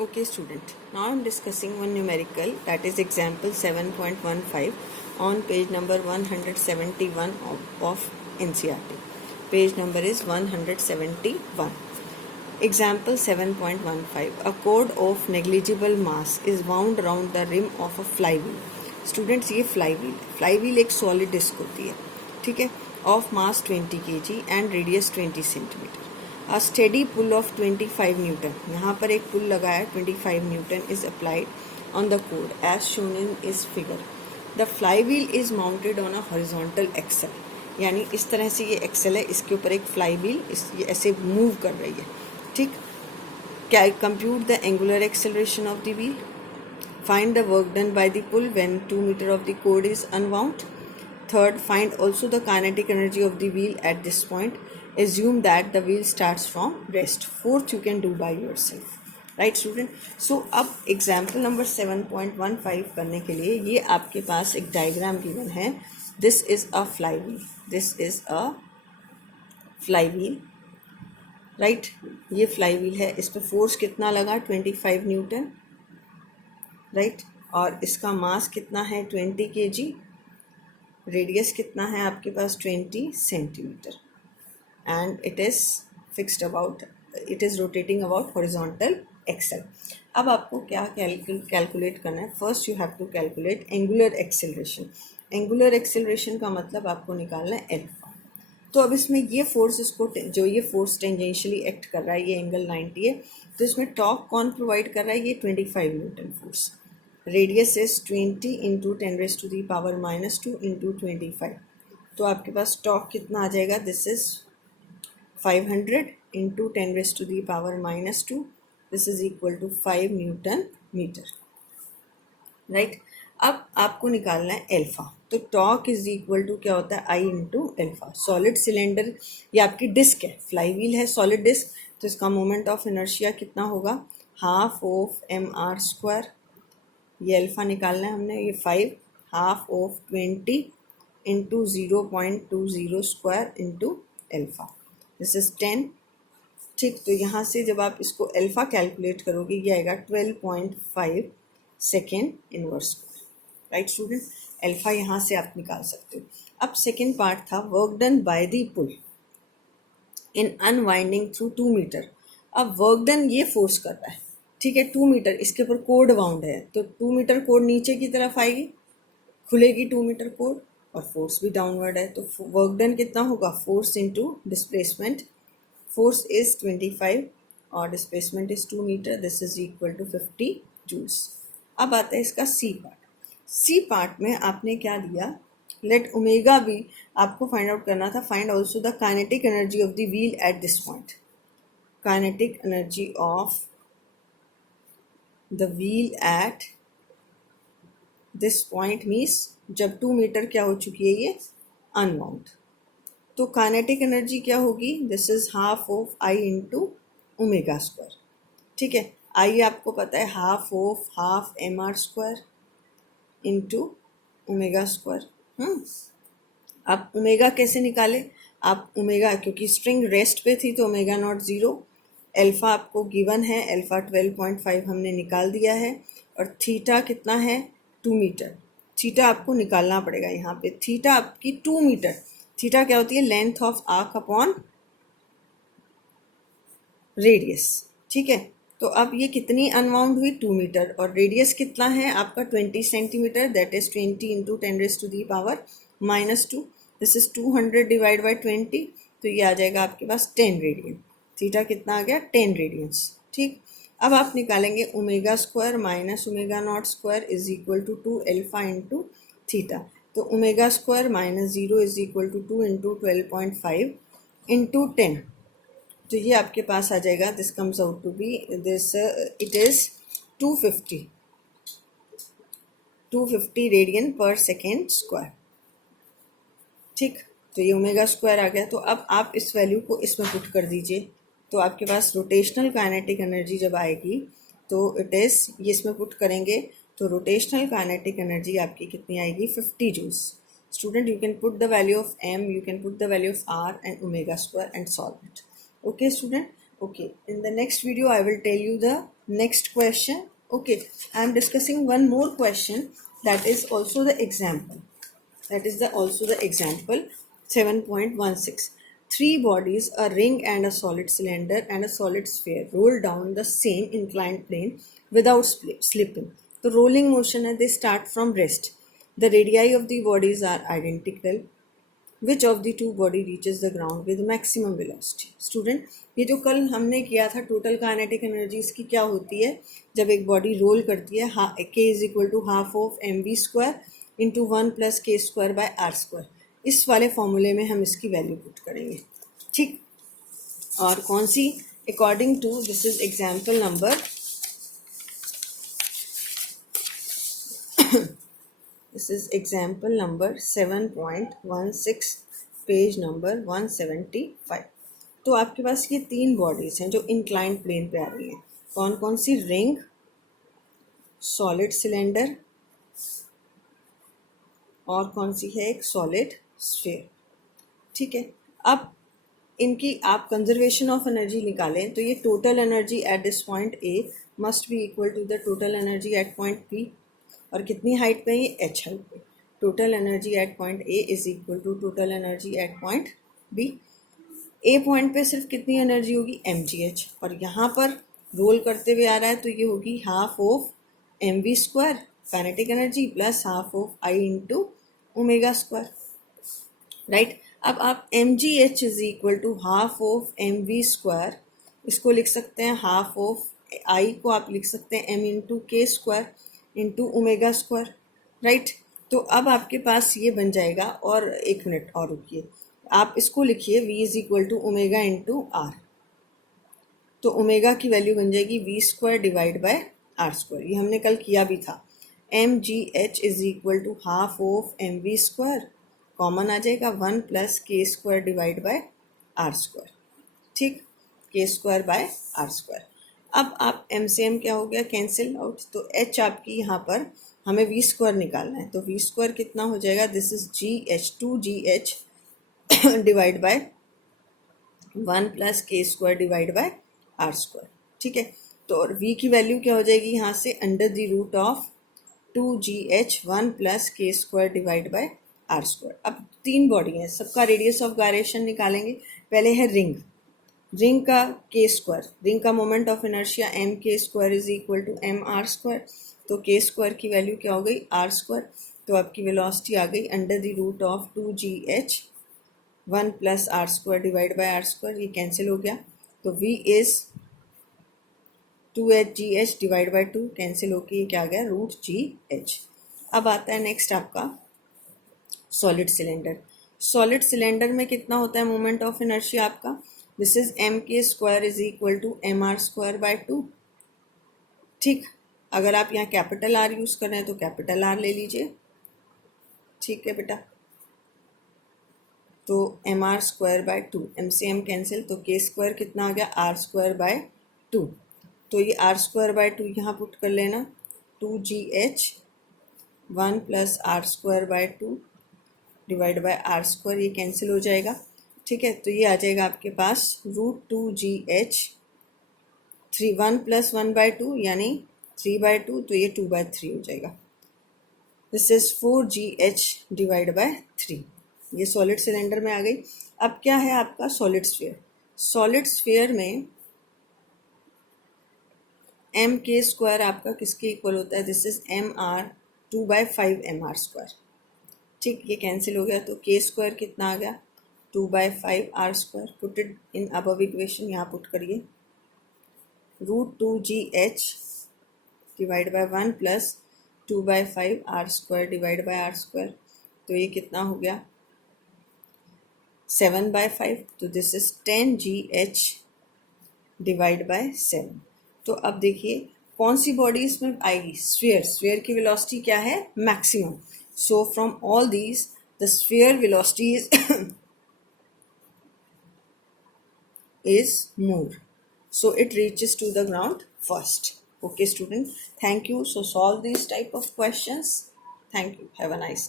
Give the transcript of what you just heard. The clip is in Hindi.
Okay student, now I am discussing one numerical, that is example 7.15 on page number 171 of NCERT. Page number is 171. Example 7.15. A cord of negligible mass is wound around the rim of a flywheel. Students, ये flywheel एक solid disc होती है, ठीक है, of mass 20 kg and radius 20 centimeter. A steady pull of 25 Newton. यहाँ पर एक पुल लगा है 25 Newton is applied on the cord as shown in this figure. The flywheel is mounted on a horizontal axle. यानी इस तरह से ये एक्सेल है, इसके ऊपर एक फ्लाईव्हील ये ऐसे मूव कर रही है, ठीक. क्या compute the angular acceleration of the wheel. Find the work done by the pull when 2 metre of the cord is unwound. Third, find also the kinetic energy of the wheel at this point. Assume that the wheel starts from rest. Fourth, you can do by yourself. Right student? So अब example number 7.15 करने के लिए ये आपके पास एक diagram given है. This is a flywheel. This is a flywheel. Right? ये flywheel है. इस पर force कितना लगा? 25 Newton. Right? और इसका mass कितना है? 20 kg. रेडियस कितना है आपके पास? 20 centimetre. And it is fixed about, it is rotating about horizontal axle. अब आपको क्या कैलकुलेट करना है? First you have to calculate angular acceleration. Angular acceleration का मतलब आपको निकालना है एल्फा. तो अब इसमें ये फोर्स, इसको जो ये फोर्स टेंजेंशियली एक्ट कर रहा है, ये एंगल 90 है, तो इसमें टॉर्क कौन प्रोवाइड कर रहा है? ये 25 newton force. Radius is 20 into 10⁻⁻² into 25. तो आपके पास टॉर्क कितना आ जाएगा? This is 500 into 10⁻⁻². This is equal to 5 newton metre. Right. अब आपको निकालना है एल्फा. तो टॉर्क इज इक्वल टू क्या होता है? आई इंटू एल्फा. सॉलिड सिलेंडर, ये आपकी डिस्क है, फ्लाईव्हील है, सॉलिड डिस्क, तो इसका मोमेंट ऑफ इनर्शिया कितना होगा? Half of mr². ये अल्फ़ा निकालना है हमने. ये 5 half of 20 into 0.20² into alpha. This is 10. ठीक. तो यहाँ से जब आप इसको अल्फ़ा कैलकुलेट करोगे ये आएगा 12.5 second inverse square. Right student? Alpha यहाँ से आप निकाल सकते हो. अब सेकेंड पार्ट था work done by the pull in unwinding through 2 metre. अब वर्क डन ये फोर्स कर रहा है, ठीक है, 2 मीटर, इसके ऊपर कोड बाउंड है, तो 2 मीटर कोड नीचे की तरफ आएगी, खुलेगी 2 मीटर कोड, और फोर्स भी डाउनवर्ड है. तो वर्क डन कितना होगा? Force into displacement. Force is 25 और displacement is 2 metre. This is equal to 50 joules. अब आता है इसका सी पार्ट. सी पार्ट में आपने क्या दिया? लेट ओमेगा भी आपको फाइंड आउट करना था. Find also the kinetic energy of the wheel eight this point. Kinetic energy of the wheel at this point means जब 2 मीटर क्या हो चुकी है? ये अनबाउंड. तो काइनेटिक एनर्जी क्या होगी? This is half of I into omega. ठीक है. आई आपको पता है half of half mr² into omega. अब ओमेगा कैसे निकाले? आप ओमेगा, क्योंकि स्ट्रिंग रेस्ट पे थी तो ओमेगा नॉट 0. अल्फ़ा आपको गिवन है, अल्फ़ा 12.5 हमने निकाल दिया है, और थीटा कितना है? 2 मीटर. थीटा आपको निकालना पड़ेगा यहाँ पे. थीटा आपकी 2 मीटर. थीटा क्या होती है? Length of arc upon radius. ठीक है. तो अब ये कितनी अनवाउंड हुई? 2 मीटर. और रेडियस कितना है आपका? 20 centimetre. That is 20 into 10⁻⁻². This is 200 divide by 20. तो ये आ जाएगा आपके पास 10 रेडियन. थीटा कितना आ गया? 10 रेडियंस. ठीक. अब आप निकालेंगे omega minus omega naught square is equal to 2 alpha into theta. तो omega minus 0 is equal to 2 into 12.5 into 10. तो ये आपके पास आ जाएगा. This comes out to be this, it is 250 radian per second square. ठीक. तो ये ओमेगा² आ गया. तो अब आप इस वैल्यू को इसमें पुट कर दीजिए. तो आपके पास रोटेशनल काइनेटिक एनर्जी जब आएगी तो इट इज़, ये इसमें पुट करेंगे तो रोटेशनल काइनेटिक एनर्जी आपकी कितनी आएगी? 50 joules. Student, you can put the value of m, you can put the value of r and omega and solve it. Okay student. Okay, in the next video, I will tell you the next question. Okay, I am discussing one more question that is also the example. That is also the example 7.16. Three bodies, a ring and a solid cylinder and a solid sphere, roll down the same inclined plane without slipping. The rolling motion they start from rest. The radii of the bodies are identical. Which of the two body reaches the ground with maximum velocity. Student, ये जो कल हमने किया था टोटल काइनेटिक एनर्जी इसकी क्या होती है जब एक बॉडी रोल करती है, K is equal to half of M V square into 1 + k² by R square. इस वाले फॉर्मूले में हम इसकी वैल्यू पुट करेंगे. ठीक, और कौन सी, according to this is example number This is example number 7.16, page number 175. तो आपके पास ये तीन बॉडीज हैं जो इंक्लाइंड प्लेन पे आ रही हैं. कौन कौन सी, रिंग, सॉलिड सिलेंडर और कौन सी है एक सॉलिड स्फीयर. ठीक है, अब इनकी आप कंजर्वेशन ऑफ एनर्जी निकालें तो ये total energy at this point A must be equal to the total energy at point B. और कितनी हाइट पे, ये एच हाइट पे. Total energy at point A is equal to total energy at point B. A point पे सिर्फ कितनी एनर्जी होगी, एम जी एच, और यहाँ पर रोल करते हुए आ रहा है तो ये होगी half of M V square kinetic energy plus half of I into omega square. Right, अब आप M G H is equal to half of M V square, इसको लिख सकते हैं हाफ ऑफ आई को आप लिख सकते हैं एम इंटू के square into omega square. Right, तो अब आपके पास ये बन जाएगा. और एक मिनट और रुकिए, आप इसको लिखिए v is equal to omega into R. तो ओमेगा की वैल्यू बन जाएगी V square divide by R square. ये हमने कल किया भी था. M G H is equal to half of M V square, common आ जाएगा 1 + k² divide by R square. ठीक, k² बाय आर स्क्वायर. अब आप एम से एम क्या हो गया, कैंसिल आउट. तो एच आपकी यहाँ पर हमें वी स्क्वायर निकालना है. तो वी स्क्वायर कितना हो जाएगा, this is G H, 2GH divide by 1 + k² divide by R square. ठीक है, तो और वी की वैल्यू क्या हो जाएगी यहाँ से, under the root of 2GH 1 + k² divide by R square. अब तीन बॉडी हैं, सबका रेडियस ऑफ गायरेशन निकालेंगे. पहले है रिंग. रिंग का k², रिंग का moment of inertia mk² is equal to mr². तो k² की वैल्यू क्या हो गई, r². तो आपकी वेलोसिटी आ गई under the root of 2GH 1 + r² divide by r². ये कैंसिल हो गया. तो v is 2hgh divide by 2, cancel होके ये क्या आ गया, √gh. अब आता है नेक्स्ट आपका सॉलिड सिलेंडर. सॉलिड सिलेंडर में कितना होता है मोमेंट ऑफ इनर्शिया आपका, this is mk² is equal to mr² by 2. ठीक, अगर आप यहाँ कैपिटल आर यूज कर रहे हैं तो कैपिटल आर ले लीजिए. ठीक है बेटा, तो mr² बाय 2, एम से एम कैंसिल, तो k² कितना आ गया, r² बाय 2. तो ये r² बाय 2 यहाँ पुट कर लेना. 2GH 1 + r² bye 2 divide by r², ये कैंसिल हो जाएगा. ठीक है, तो ये आ जाएगा आपके पास √2GH 1 + 1 बाय 2 यानी 3 बाय 2, तो ये 2 बाय 3 हो जाएगा. This is 4GH divide by 3. ये सॉलिड सिलेंडर में आ गई. अब क्या है आपका सॉलिड स्फीयर. सॉलिड स्फीयर में mk² आपका किसके इक्वल होता है, दिस इज mr 2/5 mr². ठीक, ये कैंसिल हो गया. तो k² कितना आ गया, 2/5 r². Put it in above equation, यहाँ पुट करिए. √2GH divide by 1 + 2/5 r² divide by r². तो ये कितना हो गया, 7/5. तो this is 10GH divide by 7. तो अब देखिए कौन सी बॉडी इसमें आएगी, स्फीयर. स्फीयर की वेलोसिटी क्या है, maximum. So from all these the sphere velocity is more, so it reaches to the ground first. Okay student, thank you. So solve these type of questions. Thank you, have a nice day.